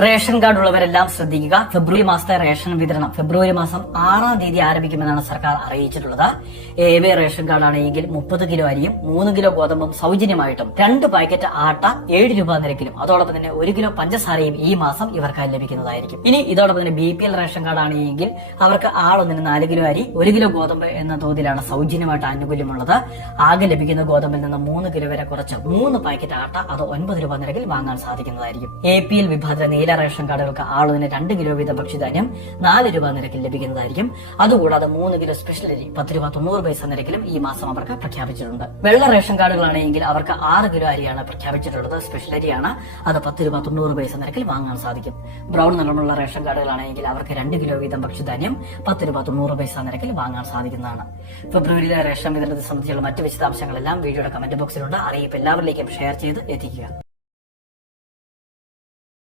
Ration card ഉള്ളവരെല്ലാം ശ്രദ്ധിക്കുക. ഫെബ്രുവരി മാസത്തെ ration വിതരണം ഫെബ്രുവരി മാസം 6-ാം തീയതി ആരംഭിക്കുമെന്നാണ് സർക്കാർ അറിയിച്ചിട്ടുള്ളത്. ഏവേ റേഷൻ കാർഡാണ് എങ്കിൽ 30 കിലോ അരിയും 3 കിലോ ഗോതമ്പും സൗജന്യമായിട്ടും 2 പാക്കറ്റ് ആട്ട 7 രൂപ നിരക്കിലും അതോടൊപ്പം തന്നെ 1 കിലോ പഞ്ചസാരയും ഈ മാസം ഇവർക്കായി ലഭിക്കുന്നതായിരിക്കും. ഇനി ഇതോടൊപ്പം തന്നെ BPL റേഷൻ കാർഡാണ് എങ്കിൽ അവർക്ക് ആളൊന്നിന് 4 കിലോ അരി 1 കിലോ ഗോതമ്പ് എന്ന തോതിലാണ് സൗജന്യമായിട്ട് ആനുകൂല്യമുള്ളത്. ആകെ ലഭിക്കുന്ന ഗോതമ്പിൽ നിന്ന് 3 കിലോ വരെ കുറച്ച് 3 പാക്കറ്റ് ആട്ട അത് 9 രൂപ നിരക്കിൽ വാങ്ങാൻ സാധിക്കുന്നതായിരിക്കും. APL വിഭാഗത്തിലെ നീല റേഷൻ കാർഡുകൾക്ക് ആളൊന്നിന് 2 കിലോ വീതം ഭക്ഷ്യധാന്യം 4 രൂപ നിരക്കിൽ ലഭിക്കുന്നതായിരിക്കും. അതുകൂടാതെ 3 കിലോ സ്പെഷ്യൽ അരി 10 രൂപ 90 പൈസ നിരക്കിലും ഈ മാസം അവർക്ക് പ്രഖ്യാപിച്ചിട്ടുണ്ട്. വെള്ള റേഷൻ കാർഡുകളാണെങ്കിൽ അവർക്ക് 6 കിലോ അരിയാണ് പ്രഖ്യാപിച്ചിട്ടുള്ളത്. സ്പെഷ്യൽ അരിയാണ് അത് 10 രൂപ 90 പൈസ നിരക്കിൽ വാങ്ങാൻ സാധിക്കും. ബ്രൗൺ നിറമുള്ള റേഷൻ കാർഡുകളാണെങ്കിൽ അവർക്ക് 2 കിലോ വീതം ഭക്ഷ്യധാന്യം 10 രൂപ 90 പൈസ നിരക്കിൽ വാങ്ങാൻ സാധിക്കുന്നതാണ്. ഫെബ്രുവരിയിലെ റേഷൻ വിതരണത്തെ സംബന്ധിച്ചുള്ള മറ്റ് വിശദാംശങ്ങളെല്ലാം വീഡിയോയുടെ കമന്റ് ബോക്സിലുണ്ട്. അറിയിപ്പ് എല്ലാവരിലേക്കും ഷെയർ ചെയ്ത് എത്തിക്കുക.